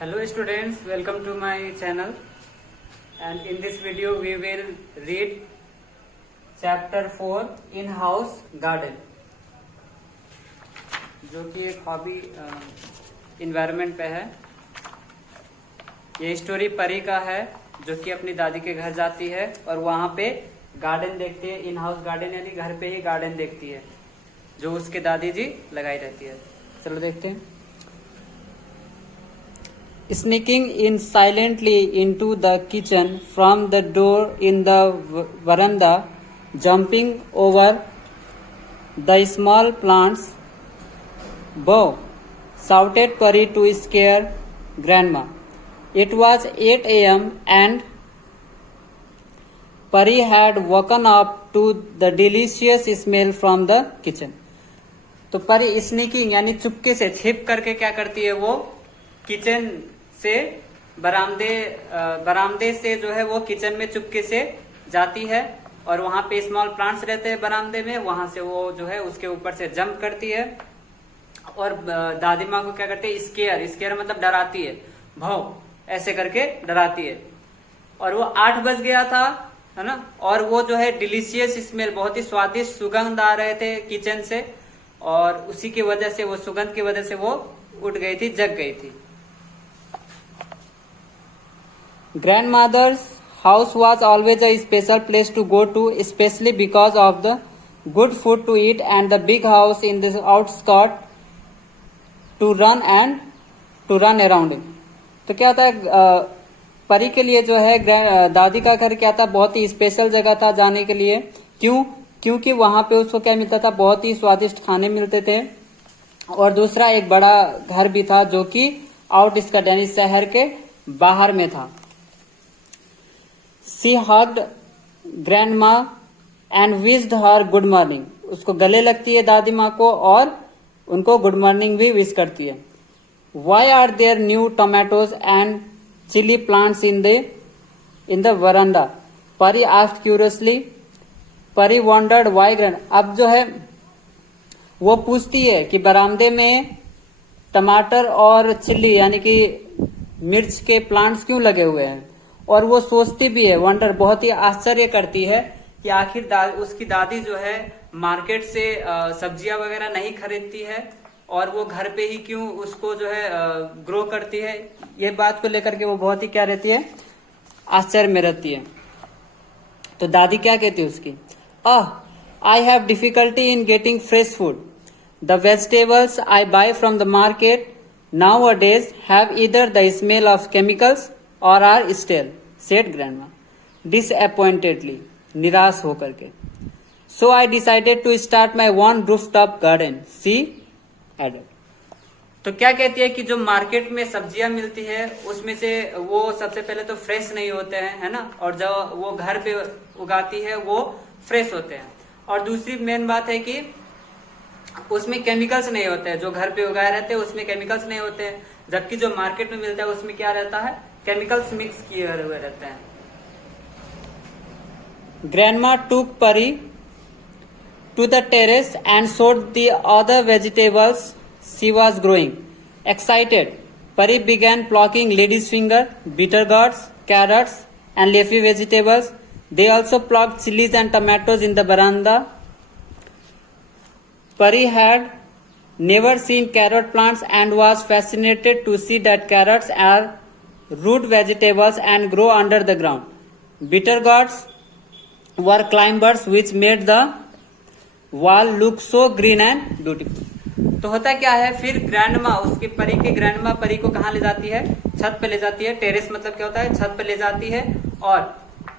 Hello students, welcome to my channel, and in this video we will read chapter 4 in house garden, जो कि एक hobby environment पे है। ये story परी का है जो कि अपनी दादी के घर जाती है और वहाँ पे गार्डन देखती है। इन हाउस गार्डन यानी घर पे ही गार्डन देखती है जो उसके दादी जी लगाई रहती है। चलो देखते हैं। Sneaking in silently into the kitchen from the door in the veranda, jumping over the small plants. Bow! Shouted Pari to scare Grandma. It was 8 a.m. and Pari had woken up to the delicious smell from the kitchen. तो परी sneaking यानी चुपके से छिप करके क्या करती है, वो किचन से बरामदे से जो है वो किचन में चुपके से जाती है और वहां पे स्मॉल प्लांट्स रहते हैं बरामदे में, वहां से वो जो है उसके ऊपर से जंप करती है और दादी माँ को क्या करती है, स्केयर मतलब डराती है, भाव ऐसे करके डराती है। और वो 8 बज गया था, है ना, और वो जो है डिलीशियस स्मेल, बहुत ही स्वादिष्ट सुगंध आ रहे थे किचन से, और उसी की वजह से, वो सुगंध की वजह से वो उठ गई थी, जग गई थी। Grandmother's house was always a special place to go to, especially because of the good food to eat and the big house in the outskirts to run around in. तो क्या होता है, परी के लिए जो है दादी का घर क्या था, बहुत ही स्पेशल जगह था जाने के लिए। क्योंकि वहां पे उसको क्या मिलता था, बहुत ही स्वादिष्ट खाने मिलते थे, और दूसरा एक बड़ा घर भी था जो कि आउटस्कर्ट यानी शहर के बाहर में था। She hugged grandma and wished her good morning. उसको गले लगती है दादी माँ को और उनको गुड मॉर्निंग भी विश करती है। Why are there new tomatoes and chili plants in the veranda? Pari asked curiously. Pari wondered why अब जो है वो पूछती है कि बरामदे में टमाटर और चिल्ली यानी कि मिर्च के प्लांट्स क्यों लगे हुए हैं, और वो सोचती भी है, वंडर बहुत ही आश्चर्य करती है कि आखिर उसकी दादी जो है मार्केट से सब्जियां वगैरह नहीं खरीदती है और वो घर पे ही क्यों उसको जो है ग्रो करती है। ये बात को लेकर के वो बहुत ही क्या रहती है, आश्चर्य में रहती है। तो दादी क्या कहती है उसकी, I have difficulty in getting fresh food. The vegetables I buy from the market nowadays have either the smell of chemicals or are stale, said grandma disappointedly, निराश होकर के। So I decided to start my own rooftop garden, she added. तो क्या कहती है कि जो market में सब्जियां मिलती है उसमें से वो सबसे पहले तो फ्रेश नहीं होते हैं, है ना, और जो वो घर पे उगाती है वो फ्रेश होते हैं। और दूसरी मेन बात है कि उसमें केमिकल्स नहीं होते हैं, जो घर पे उगाए रहते हैं उसमें केमिकल्स नहीं होते हैं, जबकि जो मार्केट में मिलता है उसमें क्या रहता है, केमिकल्स मिक्स किए हुए रहते हैं। Grandma took Pari to the terrace and showed the other vegetables she was growing. Excited Pari began plucking ladies finger, bitter gourds, carrots and leafy vegetables. They also plucked chilies and tomatoes in the veranda. Pari had never seen carrot plants and was fascinated to see that carrots are root vegetables and grow under the ground. Bitter gourds were climbers which made the wall look so green and beautiful. तो होता क्या है, फिर grandma, उसकी परी की grandma परी को कहाँ ले जाती है, छत पे ले जाती है। टेरेस मतलब क्या होता है, छत पे ले जाती है, और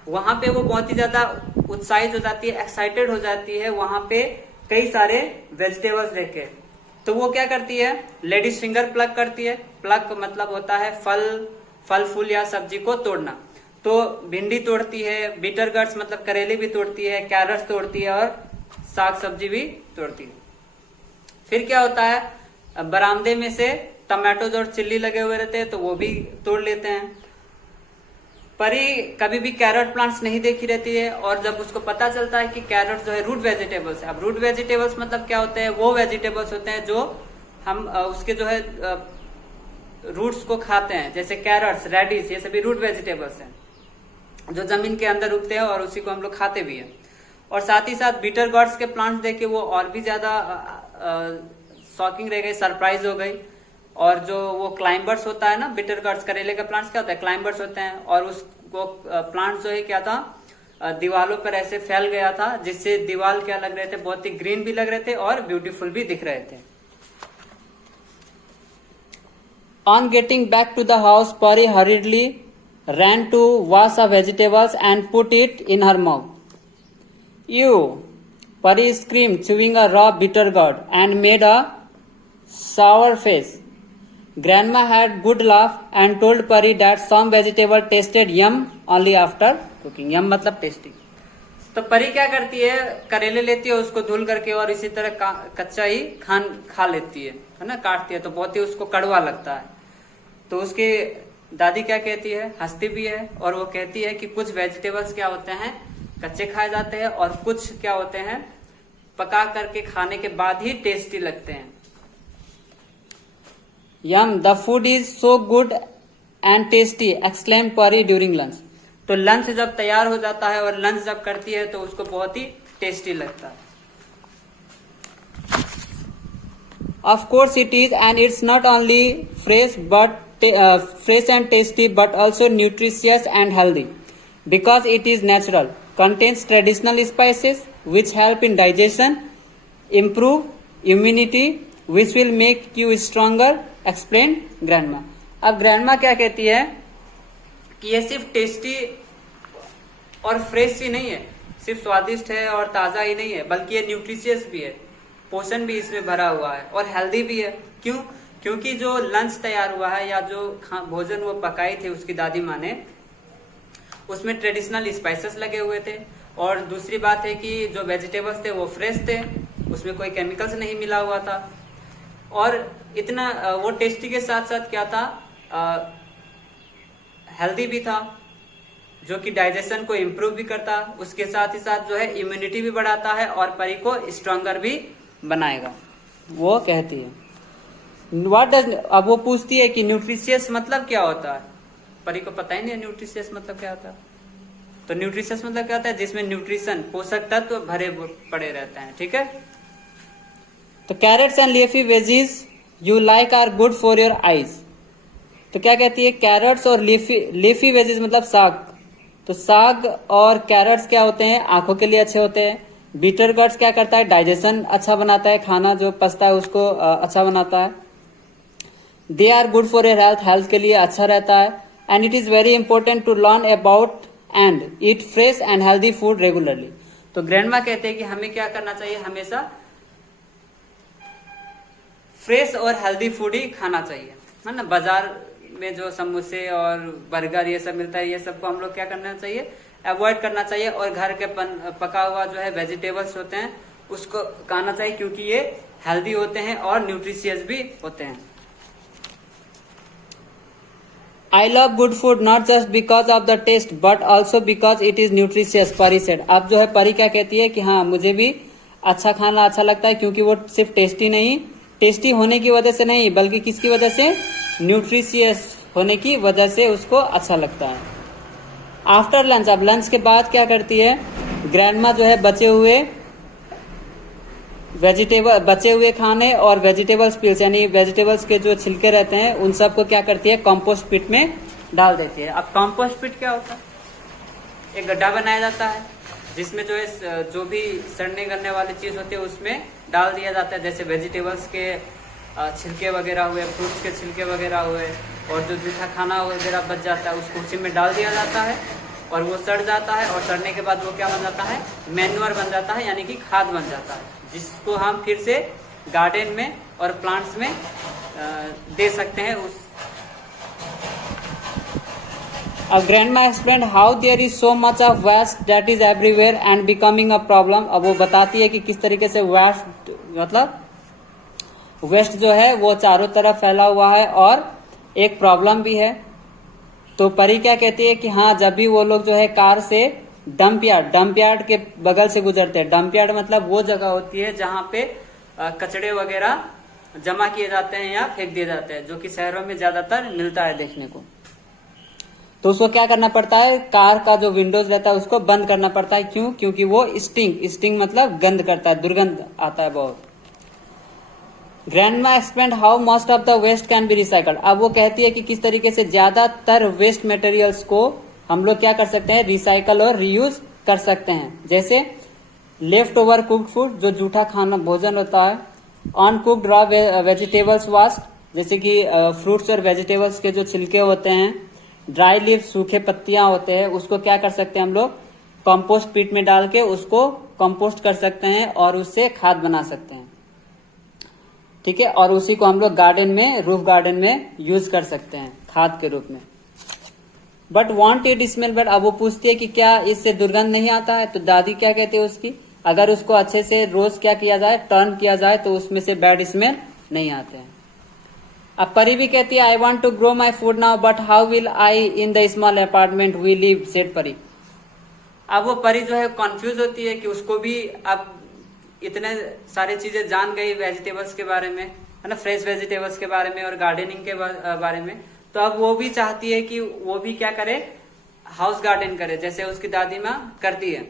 वहां पे वो बहुत ही ज्यादा उत्साहित हो जाती है, एक्साइटेड हो जाती है वहां पे कई सारे वेजिटेबल्स देख के। तो वो क्या करती है, लेडीज फिंगर प्लक करती है। प्लक मतलब होता है फल फूल या सब्जी को तोड़ना। तो भिंडी तोड़ती है, बीटर गट्स मतलब करेले भी तोड़ती है, कैरेट्स तोड़ती है और साग सब्जी भी तोड़ती है। फिर क्या होता है, बरामदे में से टमाटोज और चिल्ली लगे हुए रहते हैं तो वो भी तोड़ लेते हैं। परी कभी भी कैरेट प्लांट्स नहीं देखी रहती है, और जब उसको पता चलता है कि कैरेट जो है रूट वेजिटेबल्स है। अब रूट वेजिटेबल्स मतलब क्या होते हैं, वो वेजिटेबल्स होते हैं जो हम उसके जो है रूट्स को खाते हैं, जैसे कैरट्स, रेडिश, ये सभी रूट वेजिटेबल्स हैं जो जमीन के अंदर उगते हैं और उसी को हम लोग खाते भी हैं। और साथ ही साथ बीटर गॉड्स के प्लांट्स देख के वो और भी ज्यादा शॉकिंग रह गई, सरप्राइज हो गई। और जो वो क्लाइंबर्स होता है ना, बिटर गॉड्स, करेले का प्लांट्स क्या होता है, क्लाइंबर्स होते हैं, और उसको प्लांट्स जो है क्या था, दीवालों पर ऐसे फैल गया था, जिससे दीवार क्या लग रहे थे, बहुत ही ग्रीन भी लग रहे थे और ब्यूटीफुल भी दिख रहे थे। On getting back to the house, Pari hurriedly ran to wash the vegetables and put it in her mouth. "You!" Pari screamed, chewing a raw bitter gourd, and made a sour face. Grandma had good laugh and told Pari that some vegetable tasted yum only after cooking. Yum मतलब tasty. तो परी क्या करती है, करेले लेती है, उसको धुल करके और इसी तरह कच्चा ही खा लेती है ना, काटती है, तो बहुत ही उसको कड़वा लगता है। तो उसके दादी क्या कहती है, हंसती भी है, और वो कहती है कि कुछ वेजिटेबल्स क्या होते हैं, कच्चे खाए जाते हैं, और कुछ क्या होते हैं, पका करके खाने के बाद ही टेस्टी लगते हैं। Yum, the food is so good and tasty, exclaimed Pari during lunch. तो लंच जब तैयार हो जाता है और लंच जब करती है तो उसको बहुत ही टेस्टी लगता है। Of course it is, and it's not only fresh and tasty, but also nutritious and healthy because it is natural, contains traditional spices which help in digestion, improve immunity, which will make you stronger, explained grandma. अब grandma क्या कहती है कि ये सिर्फ tasty और fresh ही नहीं है, सिर्फ स्वादिष्ट है और ताजा ही नहीं है, बल्कि ये न्यूट्रिशियस भी है, पोषण भी इसमें भरा हुआ है और हेल्दी भी है। क्यों? क्योंकि जो लंच तैयार हुआ है या जो भोजन वो पकाई थी उसकी दादी माँ ने, उसमें ट्रेडिशनल स्पाइसेस लगे हुए थे, और दूसरी बात है कि जो वेजिटेबल्स थे वो फ्रेश थे, उसमें कोई केमिकल्स नहीं मिला हुआ था, और इतना वो टेस्टी के साथ साथ क्या था, हेल्दी भी था, जो कि डाइजेशन को इम्प्रूव भी करता, उसके साथ ही साथ जो है इम्यूनिटी भी बढ़ाता है और परी को स्ट्रॉन्गर भी बनाएगा, वो कहती है। What does, अब वो पूछती है कि न्यूट्रिशियस मतलब क्या होता है, परी को पता ही नहीं है न्यूट्रिशियस मतलब क्या होता है। तो न्यूट्रिशियस मतलब क्या होता है, जिसमें न्यूट्रिशन, पोषक तत्व भरे पड़े रहते हैं, ठीक है। तो carrots and leafy veggies you like are good for your eyes. तो क्या कहती है, कैरेट्स और लीफी वेजीज मतलब साग। तो साग और कैरेट्स क्या होते हैं, आंखों के लिए अच्छे होते हैं। बीटर गट्स क्या करता है, डाइजेशन अच्छा बनाता है, खाना जो पचता है उसको अच्छा बनाता है। They are good for your health, health के लिए अच्छा रहता है। And it is very important to learn about and eat fresh and healthy food regularly. तो ग्रैंडमा कहते हैं कि हमें क्या करना चाहिए, हमेशा फ्रेश और हेल्दी फूड ही खाना चाहिए, है ना। बाजार में जो समोसे और बर्गर ये सब मिलता है, ये सबको हम लोग क्या करना चाहिए, अवॉइड करना चाहिए, और घर के पका हुआ जो है वेजिटेबल्स होते हैं उसको खाना चाहिए, क्योंकि ये हेल्दी होते हैं और न्यूट्रिशियस भी होते हैं। I love good food not just because of the taste but also because it is nutritious, परी said। अब जो है परी क्या कहती है कि हाँ मुझे भी अच्छा खाना अच्छा लगता है, क्योंकि वो सिर्फ टेस्टी होने की वजह से नहीं, बल्कि किसकी वजह से, न्यूट्रिशियस होने की वजह से उसको अच्छा लगता है। आफ्टर लंच, अब लंच के बाद क्या करती है ग्रैंडमा, जो है बचे हुए खाने और वेजिटेबल्स पील्स, यानी वेजिटेबल्स के जो छिलके रहते हैं उन सबको क्या करती है, कंपोस्ट पिट में डाल देती है। अब कंपोस्ट पिट क्या होता है, एक गड्ढा बनाया जाता है जिसमें जो है जो भी सड़ने गलने वाली चीज होती है उसमें डाल दिया जाता है, जैसे वेजिटेबल्स के छिलके वगैरह हुए, फ्रूट्स के छिलके वगैरह हुए, और जो जूठा खाना वगैरह बच जाता है उसको उसी में डाल दिया जाता है, और वो सड़ जाता है, और सड़ने के बाद वो क्या बन जाता है, मैन्योर बन जाता है, यानी कि खाद बन जाता है, जिसको हम फिर से गार्डन में और प्लांट्स में दे सकते हैं। अब grandma explained how there is so much of waste that is everywhere and becoming a problem. अब वो बताती है कि किस तरीके से वेस्ट मतलब वेस्ट जो है वो चारों तरफ फैला हुआ है और एक प्रॉब्लम भी है। तो परी क्या कहती है कि हाँ, जब भी वो लोग जो है कार से डंप यार्ड के बगल से गुजरते हैं, डंप यार्ड मतलब वो जगह होती है जहाँ पे कचड़े वगैरह जमा किए जाते हैं या फेंक दिए जाते हैं, जो कि शहरों में ज्यादातर मिलता है देखने को। तो उसको क्या करना पड़ता है, कार का जो विंडोज रहता है उसको बंद करना पड़ता है। क्यों? क्योंकि वो स्टिंग मतलब गंद करता है, दुर्गंध आता है बहुत। Grandma explain how most of the waste can be recycled. अब वो कहती है कि किस तरीके से ज्यादातर वेस्ट मटेरियल्स को हम लोग क्या कर सकते हैं, रिसाइकल और रीयूज कर सकते हैं। जैसे लेफ्ट ओवर कुक्ड फूड, जो जूठा खाना भोजन होता है, अनकुक्ड रॉ वेजिटेबल्स वास्ट, जैसे कि फ्रूट्स और वेजिटेबल्स के जो छिलके होते हैं, ड्राई लीव सूखे पत्तियां होते हैं, उसको क्या कर सकते हैं हम लोग, कंपोस्ट पीट में डाल के उसको कंपोस्ट कर सकते हैं और उससे खाद बना सकते हैं। ठीक है, और उसी को हम लोग गार्डन में, रूफ गार्डन में यूज कर सकते हैं खाद के रूप में। But want it smell but, अब वो पूछती है कि क्या इससे दुर्गंध नहीं आता है? तो दादी क्या कहती है उसकी, अगर उसको अच्छे से रोज क्या किया जाए, टर्न किया जाए, तो उसमें से बैड स्मेल नहीं आते हैं। अब परी भी कहती है I want to grow my food now but how will I in the small apartment we live, said Pari. अब वो परी जो है कंफ्यूज होती है कि उसको भी अब इतने सारी चीजें जान गई वेजिटेबल्स के बारे में, है ना, फ्रेश वेजिटेबल्स के बारे में और गार्डनिंग के बारे में। तो अब वो भी चाहती है कि वो भी क्या करे, हाउस गार्डन करे, जैसे उसकी दादी माँ करती है।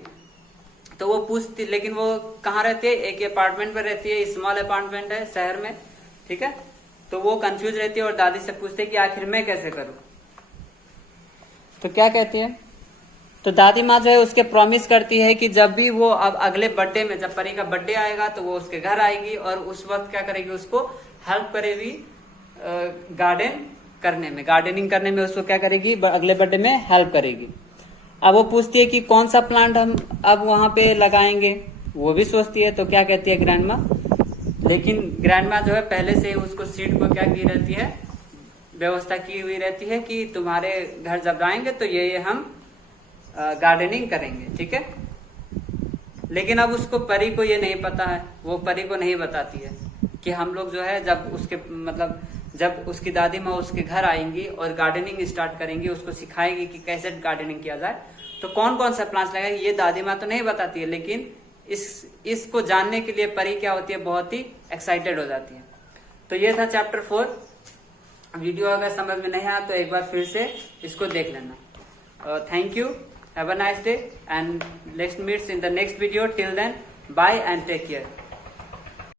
तो वो पूछती, लेकिन वो कहाँ रहती है, एक अपार्टमेंट में रहती है, स्मॉल अपार्टमेंट है शहर में। ठीक है, तो वो कंफ्यूज रहती है और दादी से पूछती है कि आखिर मैं कैसे करूं। तो क्या कहती है, तो दादी माँ जो है उसके प्रॉमिस करती है कि जब भी वो अब अगले बर्थडे में, जब परी का बर्थडे आएगा तो वो उसके घर आएगी और उस वक्त क्या करेगी, उसको हेल्प करेगी गार्डनिंग करने में उसको क्या करेगी, अगले बर्थडे में हेल्प करेगी। अब वो पूछती है कि कौन सा प्लांट हम अब वहां पे लगाएंगे, वो भी सोचती है। तो क्या कहती है ग्रैंडमा, लेकिन ग्रैंडमा जो है पहले से उसको सीड को क्या की रहती है, व्यवस्था की हुई रहती है कि तुम्हारे घर जब आएंगे तो ये हम गार्डनिंग करेंगे। ठीक है, लेकिन अब उसको परी को ये नहीं पता है, वो परी को नहीं बताती है कि हम लोग जो है जब उसके मतलब जब उसकी दादी माँ उसके घर आएंगी और गार्डनिंग स्टार्ट करेंगी, उसको सिखाएगी कि कैसे गार्डनिंग किया जाए, तो कौन कौन सा प्लांट्स लगाएगी, ये दादी माँ तो नहीं बताती है। लेकिन इसको जानने के लिए परी क्या होती है, बहुत ही एक्साइटेड हो जाती है। तो ये था चैप्टर 4। वीडियो अगर समझ में नहीं आया तो एक बार फिर से इसको देख लेना। Thank you, have a nice day and let's meets in the next video. Till then, bye and take care.